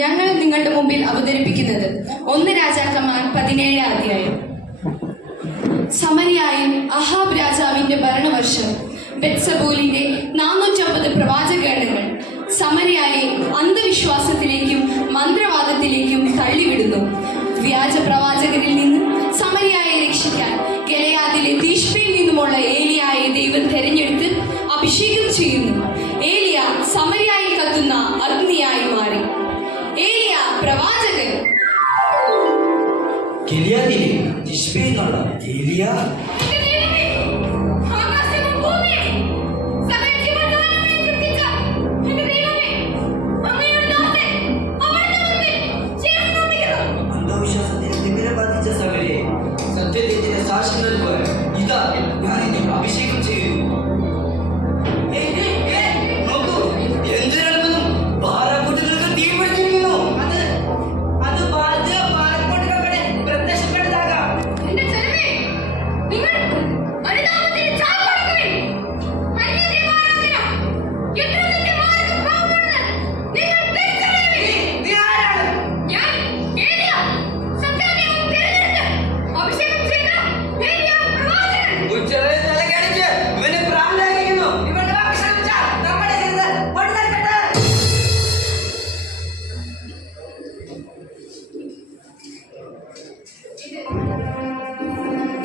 ഞങ്ങൾ നിങ്ങളുടെ മുമ്പിൽ അവതരിപ്പിക്കുന്നത് 1 രാജാക്കന്മാർ 17 അധ്യായം. സമരിയായിൽ അഹാബ് രാജാവിന്റെ ഭരണവർഷം ബെത്സബൂലിന്റെ 450 പ്രവാചകഗണങ്ങൾ സമരിയായെ അന്ധവിശ്വാസത്തിലേക്കും മന്ത്രവാദത്തിലേക്കും തള്ളിവിടുന്നു. വ്യാജ പ്രവാചകരിൽ നിന്ന് സമരിയായെ രക്ഷിക്കാൻ ഗിലെയാദിലെ തിശ്ബയിൽ നിന്നുമുള്ള ഏലിയായെ ദൈവം തെരഞ്ഞെടുത്ത് അഭിഷേകം ചെയ്യുന്നു. ഏലിയ സമരിയായിൽ കത്തുന്ന അഗ്നിയായി മാറി. ഏലിയ പ്രവാചകൻ. ഗിലെയാദിലെ തിശ്ബയിൽ നിന്നുള്ള ഏലിയ അന്ധവിശ്വാസത്തിൽ തിമിരം ബാധിച്ച സകലരെ സത്യത്തിന്റെ സാക്ഷി നൽകുവാൻ ഇതാ ഞാൻ എന്നെ അഭിഷേകം ചെയ്യുന്നു.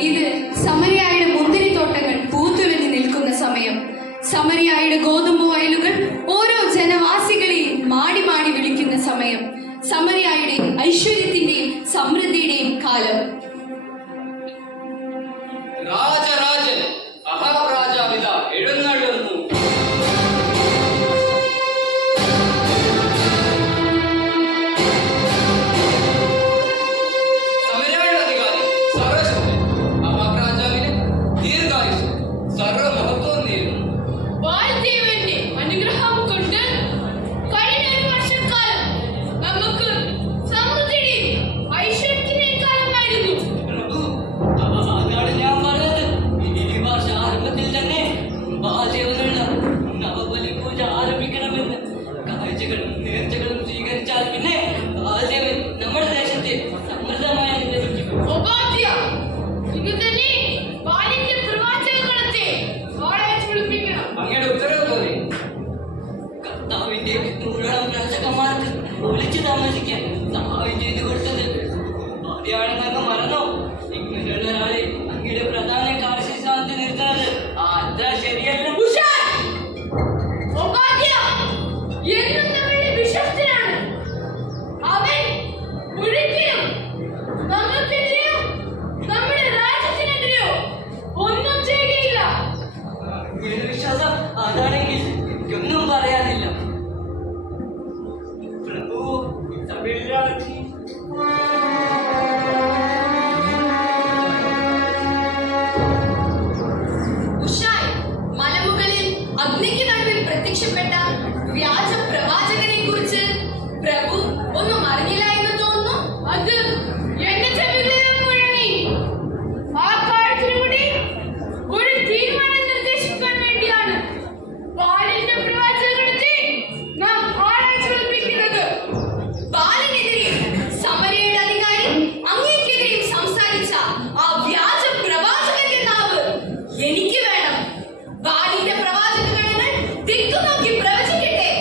ഇത് സമരിയായുടെ മുന്തിരിത്തോട്ടങ്ങൾ പൂത്തുലഞ്ഞു നിൽക്കുന്ന സമയം. സമരിയായുടെ ഗോതമ്പ് വയലുകൾ ഓരോ ജനവാസികളെയും മാടി മാടി വിളിക്കുന്ന സമയം. സമരിയായുടെ ഐശ്വര്യത്തിന്റെയും സമൃദ്ധിയുടെയും കാലം. രാജരാജൻ അഹാബ് രാജാവിത എഴുന്നള്ളുന്നു. സമരിയായുടെ അധികാരി സർവശക്തൻ അഹാബ് രാജാവിന് ദീർഘായുസ്സും സർവമഹത്വവും നേരുന്നു. വാൽദേവന്റെ അനുഗ്രഹം കൊണ്ട് കഴിഞ്ഞ ഒരു വർഷക്കാലം നമുക്ക് സമൃദ്ധിയുടെയും ഐശ്വര്യത്തിന്റെയും കാലമായിരുന്നു. അതാണ് ഞാൻ പറഞ്ഞത്. ഈ വർഷ ആരംഭത്തിൽ തന്നെ മഹാദേവനുള്ള നവബലി പൂജ ആരംഭിക്കണമെന്ന്. കാഴ്ചകളും നേർച്ചകളും സ്വീകരിച്ചാൽ പിന്നെ മഹാദേവൻ നമ്മുടെ ദേശത്തെ സമൃദ്ധമായി ലഭിക്കും. ഒബാദ്യ, ഇന്ന് തന്നെ ബാലിന്റെ പ്രവാചകഗണത്തെ വാളയച്ച് വിളിപ്പിക്കണം. അങ്ങയുടെ ഉത്തരവ് പോലെ കർത്താവിന്റെ 100 രാജകന്മാർക്ക് ഒളിച്ചു താമസിക്കാൻ സഹായം ചെയ്തു കൊടുത്തത് ആദ്യമാണെന്നങ്ങ് മറന്നോ? ഇങ്ങനെയുള്ള ഒരാളെ അങ്ങയുടെ പ്രധാന കാര്യസ്ഥാനത്ത് നിർത്തുന്നത് അത്ര ശരിയല്ല. ഒബാദ്യ എന്നും നമ്മളുടെ വിശ്വസ്തനാണ്. അവൻ ഒരിക്കലും നമുക്കെതിരെയോ നമ്മുടെ രാജ്യത്തിനെതിരെയോ ഒന്നും ചെയ്യുകയില്ല. അങ്ങയുടെ വിശ്വാസം അതാണെങ്കിൽ എനിക്കൊന്നും പറയാനില്ല. പ്രഭു തമിഴ്നാട്ടിൽ ഉഷായ് മലമുകളിൽ അഗ്നിക്ക് നടുവിൽ പ്രത്യക്ഷപ്പെട്ട വ്യാജ പ്രവാചകനെ കുറിച്ച് പ്രഭു ഒന്നും അറിഞ്ഞില്ല എന്ന് തോന്നുന്നു. അത് എന്റെ ചെവികളിൽ മുഴങ്ങി. ആ കാര്യത്തിലൂടെ ഒരു തീരുമാനം നിർദ്ദേശിക്കാൻ വേണ്ടിയാണ് ബാലിന്റെ പ്രവാചകഗണത്തെ നാം വാളയച്ച് വിളിപ്പിക്കുന്നത്. ബാലിനെതിരെ സമരിയയുടെ അധികാരി അങ്ങേക്കെതിരെയും സംസാരിച്ച ആ വ്യാജ പ്രവാചകന്റെ നാവ് എനിക്ക് വേണം. ബാലിന്റെ പ്രവാചകഗണങ്ങൾ ദിക്കു നോക്കി പ്രവചിക്കട്ടെ.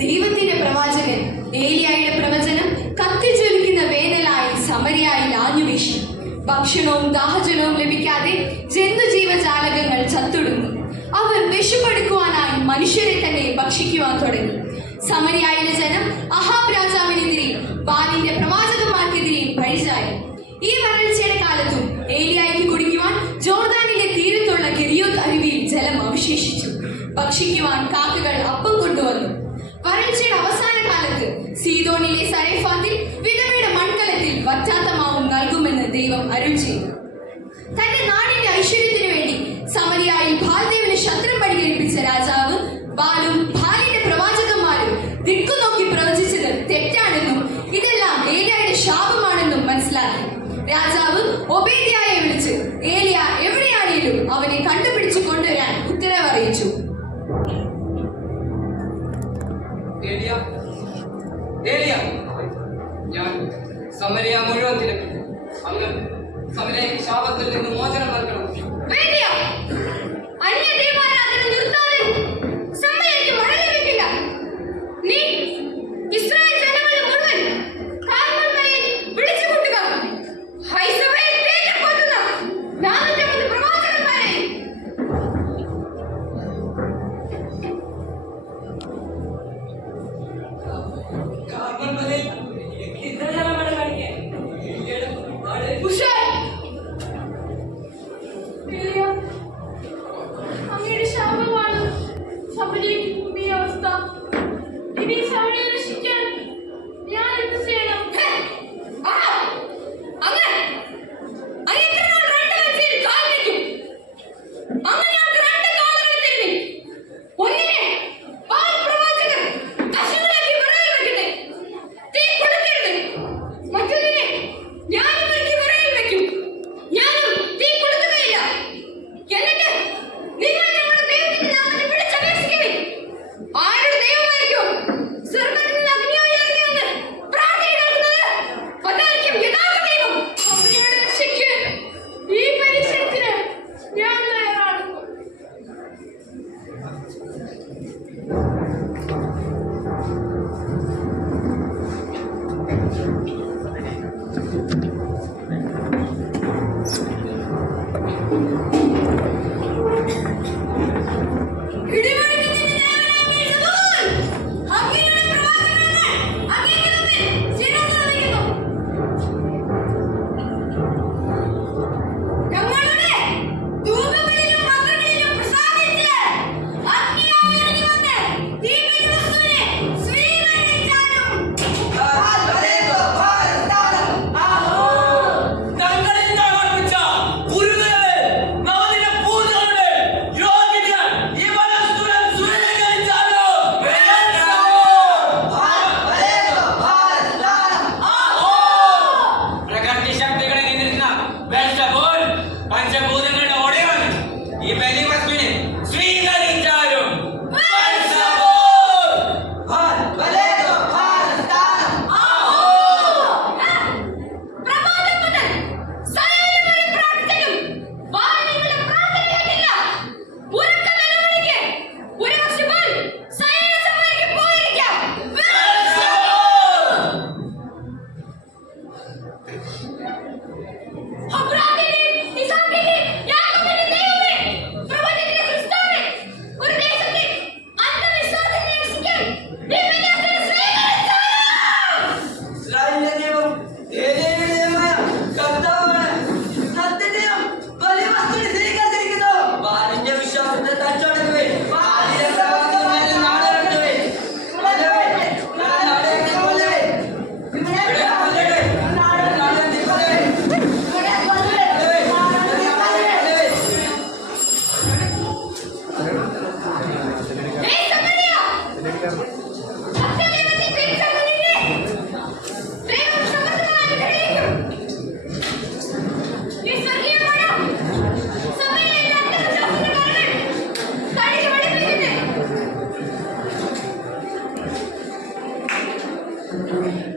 ദൈവത്തിന്റെ പ്രവാചകൻ ഏലിയായുടെ പ്രവചനം കത്തിജ്വലിക്കുന്ന വേനലായി സമരിയായിൽ ആഞ്ഞുവീശി. ഭക്ഷണവും ദാഹജലവും ലഭിക്കാതെ ജന്തുജീവജാലകങ്ങൾ ചത്തൊടുങ്ങി. അവർ വിശുപെടുക്കുവാനായി മനുഷ്യരെ തന്നെ ഭക്ഷിക്കുവാൻ തുടങ്ങി. സമരിയായിലെ ജനം അഹാബ് രാജാവിനെതിരെയും ബാലിന്റെ പ്രവാചകന്മാർക്കെതിരെയും പഴിചായി. ഈ വരൾച്ചയുടെ കാലത്തും ഏലിയായ്ക്ക് കുടിക്കുവാൻ ജോർദാനിലെ തീരത്തുള്ള ഗെരിയോത്ത് അരുവിയിൽ ജലം അവശേഷിച്ചു. ഭക്ഷിക്കുവാൻ കാക്കകൾ അപ്പം കൊണ്ടുവന്നു. വരൾച്ചയുടെ അവസാന കാലത്ത് സീദോണിലെ സരേഫാത്തിൽ വിധവയുടെ മൺകലത്തിൽ വറ്റാത്ത മാവും നൽകുമെന്ന് ദൈവം അരുൾ ചെയ്തു. തന്റെ നാടിന്റെ ഐശ്വര്യത്തിനു വേണ്ടി സമരിയായിൽ ബാൽദേവിന് ശത്രു പരിഗണിപ്പിച്ച രാജാവ് ബാലും ബാലിന്റെ പ്രവാചകന്മാരും ദിക്കുനോക്കി പ്രവചിച്ചത് തെറ്റാണെന്നും ഇതെല്ലാം ഏലിയായുടെ ശാപമാണെന്നും മനസ്സിലാക്കി. രാജാവ് ഒബേദ്യായെ വിളിച്ച് ഏലിയ എവിടെയാണേലും അവനെ കണ്ടുപിടിച്ചു കൊണ്ടുവരാൻ ഉത്തരവറിയിച്ചു. ഏലിയ, ഏലിയ, ഞാൻ സമരിയ മുഴുവൻ തിരക്കി. അങ്ങ് സമരയ്ക്ക് ശാപത്തിൽ നിന്ന് മോചനം നൽകണം. വേദിയ, അന്യദൈവാരാധന നിർത്താതെ സമയയ്ക്ക് മടങ്ങി വെക്കില്ല. നീ ഇസ്രായേൽ ജനങ്ങളെ മുഴുവൻ കാർമൽ മലയിൽ വിളിച്ചു കൂട്ടുക. ഹൈസഭയിൽ തേജപ്പൊതുന്ന 450 പ്രവാചകന്മാരെ അങ്ങയുടെ ശാപമാണ് സഭയിലേക്ക് ഈ അവസ്ഥ. ഇനി സഭയെ രക്ഷിക്കാൻ ഞാൻ എന്ത് ചെയ്യണം? Thank you.